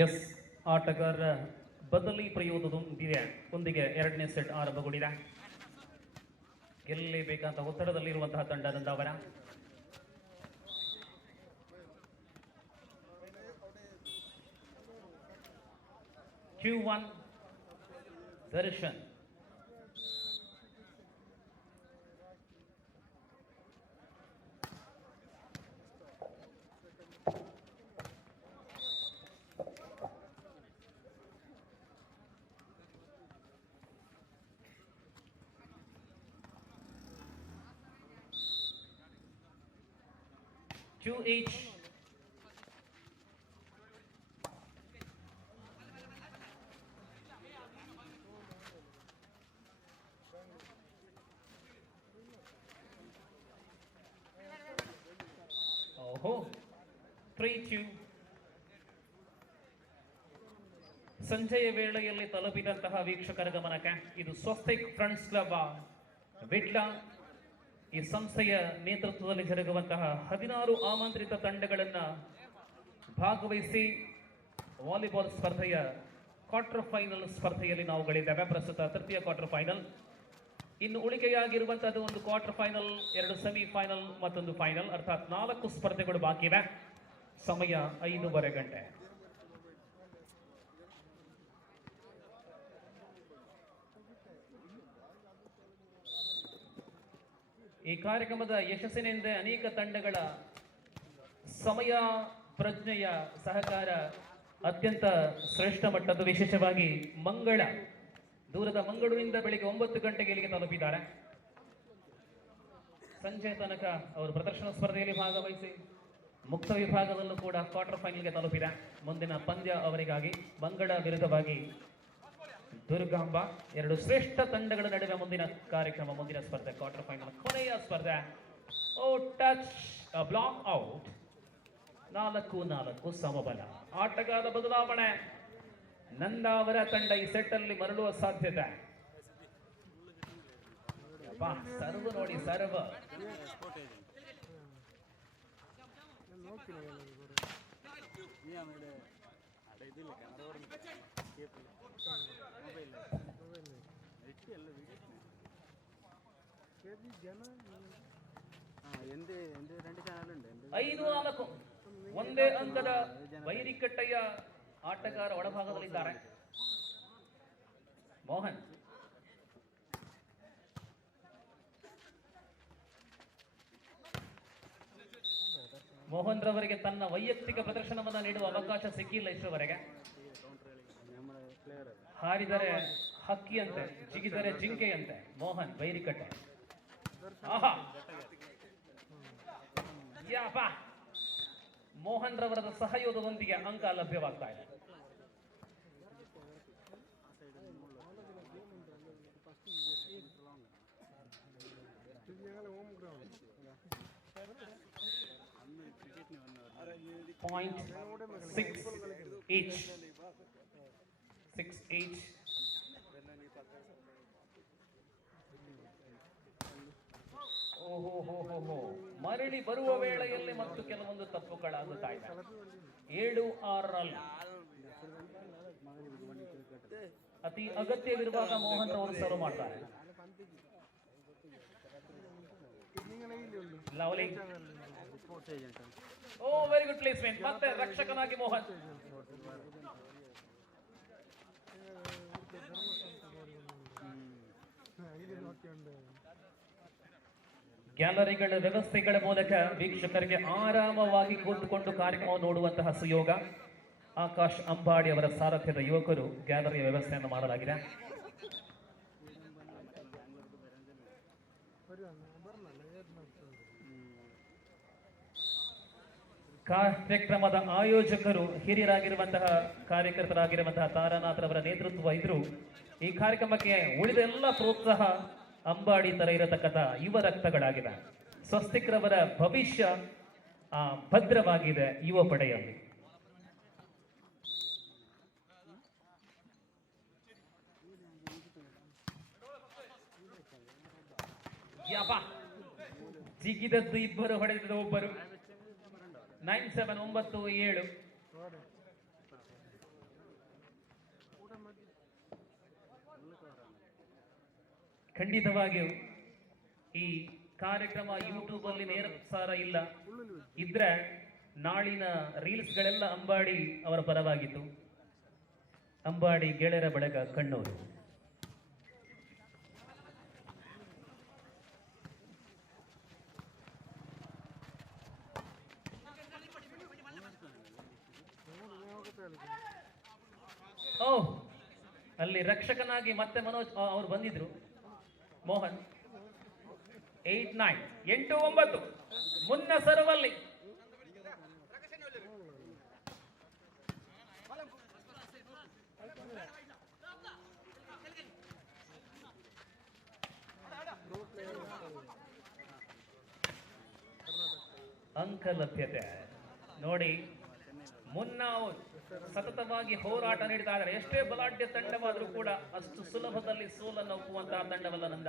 S ಆಟಗಾರರ ಬದಲಿ ಪ್ರಯೋಗದೊಂದಿಗೆ ಎರಡನೇ ಸೆಟ್ ಆರಂಭಗೊಂಡಿದೆ. ಗೆಲ್ಲಲೇಬೇಕಂತ ಒತ್ತಡದಲ್ಲಿರುವಂತಹ ತಂಡ ನಂದಾವರ. Q1 ದರ್ಶನ್. QH ಓಹೋ 3-2. ಸಂಜೆಯ ವೇಳೆಯಲ್ಲಿ ತಲುಪಿದಂತಹ ವೀಕ್ಷಕರ ಗಮನಕ್ಕೆ ಇದು ಸ್ವಸ್ತಿಕ್ ಫ್ರೆಂಡ್ಸ್ ಕ್ಲಬ್ ವಿಟ್ಲ ಈ ಸಂಸ್ಥೆಯ ನೇತೃತ್ವದಲ್ಲಿ ಜರುಗುವಂತಹ 16 ಆಮಂತ್ರಿತ ತಂಡಗಳನ್ನು ಭಾಗವಹಿಸಿ ವಾಲಿಬಾಲ್ ಸ್ಪರ್ಧೆಯ ಕ್ವಾರ್ಟರ್ ಫೈನಲ್ ಸ್ಪರ್ಧೆಯಲ್ಲಿ ನಾವುಗಳಿದ್ದೇವೆ. ಪ್ರಸ್ತುತ ತೃತೀಯ ಕ್ವಾರ್ಟರ್ ಫೈನಲ್. ಇನ್ನು ಉಳಿಕೆಯಾಗಿರುವಂತಹದ್ದು ಒಂದು ಕ್ವಾರ್ಟರ್ ಫೈನಲ್, 2 ಸೆಮಿಫೈನಲ್, ಮತ್ತೊಂದು ಫೈನಲ್. ಅರ್ಥಾತ್ 4 ಸ್ಪರ್ಧೆಗಳು ಬಾಕಿ ಇವೆ. ಸಮಯ 5:30 ಗಂಟೆ. ಈ ಕಾರ್ಯಕ್ರಮದ ಯಶಸ್ಸಿನಿಂದ ಅನೇಕ ತಂಡಗಳ ಸಮಯ ಪ್ರಜ್ಞೆಯ ಸಹಕಾರ ಅತ್ಯಂತ ಶ್ರೇಷ್ಠ ಮಟ್ಟದ್ದು. ವಿಶೇಷವಾಗಿ ದೂರದ ಮಂಗಳೂರಿನಿಂದ ಬೆಳಿಗ್ಗೆ 9 ಗಂಟೆಗೆ ಇಲ್ಲಿಗೆ ತಲುಪಿದ್ದಾರೆ. ಸಂಜೆ ತನಕ ಅವರು ಪ್ರದರ್ಶನ ಸ್ಪರ್ಧೆಯಲ್ಲಿ ಭಾಗವಹಿಸಿ ಮುಕ್ತ ವಿಭಾಗದಲ್ಲೂ ಕೂಡ ಕ್ವಾರ್ಟರ್ ಫೈನಲ್ಗೆ ತಲುಪಿದೆ. ಮುಂದಿನ ಪಂದ್ಯ ಅವರಿಗಾಗಿ ಮಂಗಳ ವಿರುದ್ಧವಾಗಿ ದುರ್ಗಾಂಬ. 2 ಶ್ರೇಷ್ಠ ತಂಡಗಳ ನಡುವೆ ಮುಂದಿನ ಕಾರ್ಯಕ್ರಮ, ಮುಂದಿನ ಸ್ಪರ್ಧೆ ಕ್ವಾರ್ಟರ್ ಫೈನಲ್ ಕೊನೆಯ ಸ್ಪರ್ಧೆ. Touch block out. 4-4 ಸಮಬಲ. ಆಟಗಾರ ಬದಲಾವಣೆ. ನಂದಾವರ ತಂಡ ಈ ಸೆಟ್ ಅಲ್ಲಿ ಮರಳುವ ಸಾಧ್ಯತೆ. ಸರ್ವ್ ನೋಡಿ, ಸರ್ವ್ ಐದು 4 ಒಂದೇ ಅಂಕದ ವೈರಿಕಟ್ಟೆಯ ಆಟಗಾರ ಒಳಭಾಗದಲ್ಲಿದ್ದಾರೆ. ಮೋಹನ್ ರವರಿಗೆ ತನ್ನ ವೈಯಕ್ತಿಕ ಪ್ರದರ್ಶನವನ್ನು ನೀಡುವ ಅವಕಾಶ ಸಿಕ್ಕಿಲ್ಲ ಇಷ್ಟರವರೆಗೆ. ಹಾರಿದರೆ ಹಕ್ಕಿಯಂತೆ, ಜಿಗಿದರೆ ಜಿಂಕೆಯಂತೆ. ಮೋಹನ್ ವೈರಿಕಟ್ಟೆ. ಆಹಾ, ಮೋಹನ್ ರವರ ಸಹಯೋಗದೊಂದಿಗೆ ಅಂಕ ಲಭ್ಯವಾಗ್ತಾ ಇದೆ. .6 each. 6 each. ಓಹೋ, ಮರಳಿ ಬರುವ ವೇಳೆಯಲ್ಲಿ ಮತ್ತು ಕೆಲವೊಂದು ತಪ್ಪುಗಳಾಗುತ್ತಾ ಇದೆ. 7-6 ಅತಿ ಅಗತ್ಯವಿರುವಾಗ ಮೋಹನ್ ಅವರು ಸರ್ವ್ ಮಾಡ್ತಾರೆ. ಲವ್ಲಿ. Very good placement. ಮತ್ತೆ ರಕ್ಷಕನಾಗಿ ಮೋಹನ್. ಗ್ಯಾಲರಿಗಳ ವ್ಯವಸ್ಥೆಗಳ ಮೂಲಕ ವೀಕ್ಷಕರಿಗೆ ಆರಾಮವಾಗಿ ಕೂತುಕೊಂಡು ಕಾರ್ಯಕ್ರಮವನ್ನು ನೋಡುವಂತಹ ಸುಯೋಗ. ಆಕಾಶ್ ಅಂಬಾಡಿ ಅವರ ಸಾರಥ್ಯದ ಯುವಕರು ಗ್ಯಾಲರಿಯ ವ್ಯವಸ್ಥೆಯನ್ನು ಮಾಡಲಾಗಿದೆ. ಕಾರ್ಯಕ್ರಮದ ಆಯೋಜಕರು ಹಿರಿಯರಾಗಿರುವಂತಹ ಕಾರ್ಯಕರ್ತರಾಗಿರುವಂತಹ ತಾರಾನಾಥ್ ಅವರ ನೇತೃತ್ವ ಇದ್ರು. ಈ ಕಾರ್ಯಕ್ರಮಕ್ಕೆ ಉಳಿದ ಎಲ್ಲ ಪ್ರೋತ್ಸಾಹ ಅಂಬಾಡಿ ತರ ಇರತಕ್ಕಂಥ ಯುವ ರಕ್ತಗಳಾಗಿದೆ. ಸ್ವಸ್ತಿಕ್ರವರ ಭವಿಷ್ಯ ಭದ್ರವಾಗಿದೆ ಯುವ ಪಡೆಯಲ್ಲಿ. ಜಿಗಿದದ್ದು ಇಬ್ಬರು, ಹೊಡೆದದ್ದು ಒಬ್ಬರು. 9-7 9-7. ಖಂಡಿತವಾಗಿಯೂ ಈ ಕಾರ್ಯಕ್ರಮ ಯೂಟ್ಯೂಬ್ ಅಲ್ಲಿ ನೇರ ಪ್ರಸಾರ ಇಲ್ಲ ಇದ್ರೆ ನಾಳಿನ ರೀಲ್ಸ್ಗಳೆಲ್ಲ ಅಂಬಾಡಿ ಅವರ ಪರವಾಗಿತ್ತು. ಅಂಬಾಡಿ ಗೆಳೆಯರ ಬಳಗ ಕಣ್ಣೂರು. ಓಹ್, ಅಲ್ಲಿ ರಕ್ಷಕನಾಗಿ ಮತ್ತೆ ಮನೋಜ್ ಅವರು ಬಂದಿದ್ರು. ಮೋಹನ್ 8-9 8-9 ಮುನ್ನ ಸರ್ವಲ್ಲಿ ಅಂಕ ಲಭ್ಯತೆ ನೋಡಿ. ಮುನ್ನ ಸತತವಾಗಿ ಹೋರಾಟ ನೀಡ್ತಾ ಇದ್ದಾರೆ. ಎಷ್ಟೇ ಬಲಾಢ್ಯ ತಂಡವಾದರೂ ಕೂಡ ಅಷ್ಟು ಸುಲಭದಲ್ಲಿ ಸೋಲನ್ನು ಒಪ್ಪುವಂತಹ ತಂಡವಲ್ಲ ನಂದ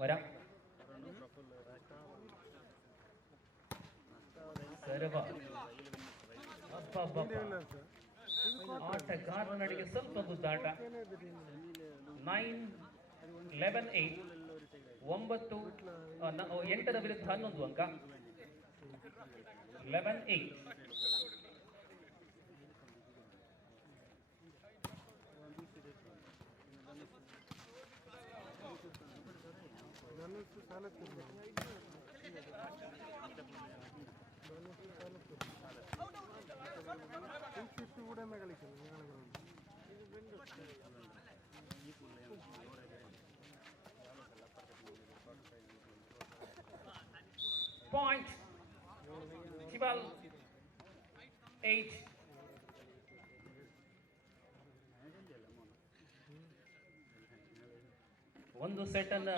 ವರ. ಸರ್ವ ಆಟಗಾರ ನಡಿಗೆ ಸ್ವಲ್ಪ ಗುದ್ದಾಟ. 9-11-8 8ರ ವಿರುದ್ಧ 11 ಅಂಕ. 11-8 point. 12-8 ಒಂದು ಸೆಟ್ ಅನ್ನ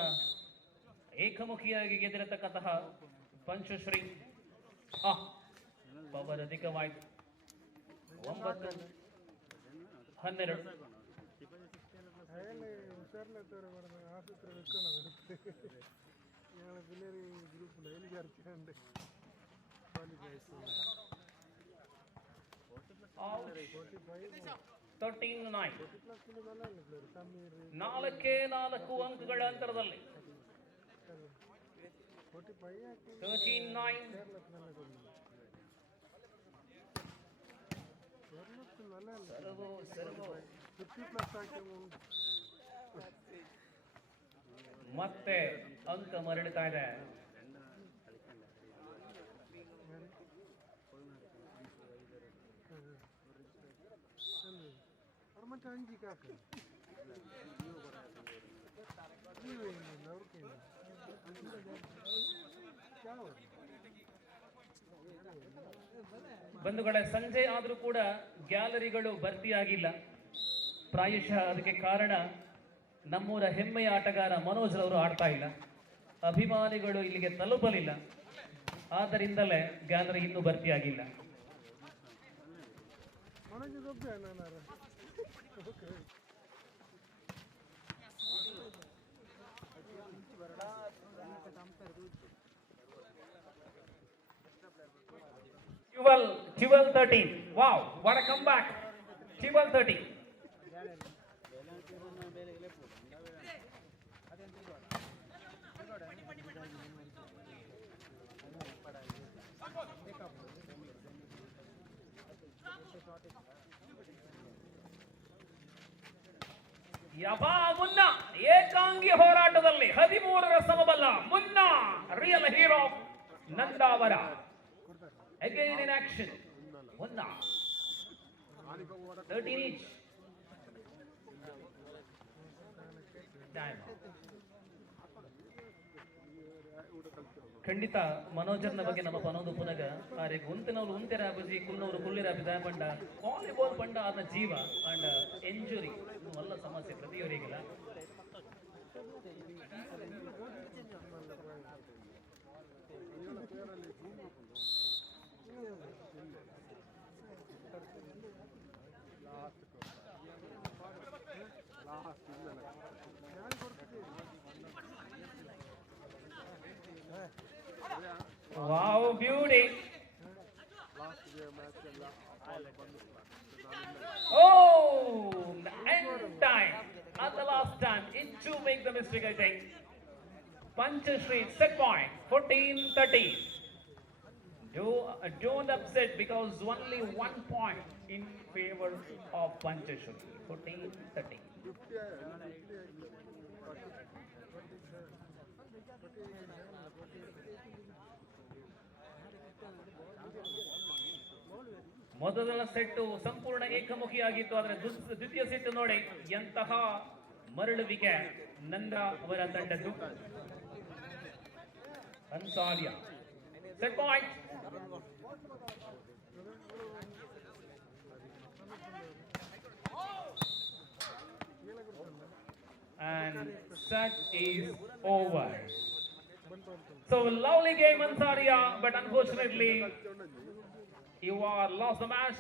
ಏಕಮುಖಿಯಾಗಿ ಗೆದ್ದಿರತಕ್ಕಂತಹ ಪಂಚಶ್ರೀ. ಪವರ್ ಅಧಿಕವಾಯಿತು. 9-12 13-9 4 ಅಂಕಗಳ ಅಂತರದಲ್ಲಿ. 13-9 ಮತ್ತೆ ಅಂಕ ಮರಳುತ್ತಾ ಇದೆ. ಬಂಧುಗಳೇ, ಸಂಜೆ ಆದರೂ ಕೂಡ ಗ್ಯಾಲರಿಗಳು ಭರ್ತಿಯಾಗಿಲ್ಲ. ಪ್ರಾಯಶಃ ಅದಕ್ಕೆ ಕಾರಣ ನಮ್ಮೂರ ಹೆಮ್ಮೆಯ ಆಟಗಾರ ಮನೋಜ್ ಅವರು ಆಡ್ತಾ ಇಲ್ಲ. ಅಭಿಮಾನಿಗಳು ಇಲ್ಲಿಗೆ ತಲುಪಲಿಲ್ಲ. ಆದ್ದರಿಂದಲೇ ಗ್ಯಾಲರಿ ಇನ್ನೂ ಭರ್ತಿಯಾಗಿಲ್ಲ. Twelve 13. Wow, what a comeback! 12-13. ಯಬಾ ಮುನ್ನ ಏಕಾಂಗಿ ಹೋರಾಟದಲ್ಲಿ 13ರ ಸಮಬಲ. ಮುನ್ನ real hero Nandavara again in action. Munna 13 each. Time. ಖಂಡಿತ ಮನೋಜರ್ನ ಬಗ್ಗೆ ನಮ್ಮ ಪನೋದು ಪುನಗ ಆರೆ ಗುಂತನವರು ಉಂತೆರ ಬಜಿ ಕುಲ್ನವರು ಕುಲ್ಲಿರ ಬಿದಾಯ ಪಂಡ ವಾಲಿಬಾಲ್ ಪಂಡ ಆದ ಜೀವ ಅಂಡ್ ಎಂಜುರಿ ವಲ್ಲ ಸಮಸ್ಯೆ ಪ್ರತಿಯೊರಿಗಿಲ್ಲ. Wow, beauty. Oh, end time. not the last time. It to make the mistake, I think. Panchashri set point 14-13. Don't upset because only 1 point in favor of Panchashri. 14-13. ಮೊದಲ set ಸಂಪೂರ್ಣ ಏಕಮುಖಿಯಾಗಿತ್ತು, ಆದರೆ ದ್ವಿತೀಯ set ನೋಡಿ ಎಂತಹ ಮರಳುವಿಕೆ ನಂದ್ರ ಅವರ ತಂಡದ್ದು. ಅನ್ಸಾರಿಯಾ set point. And set is over. So lovely game Ansaria, but unfortunately you are lost the match.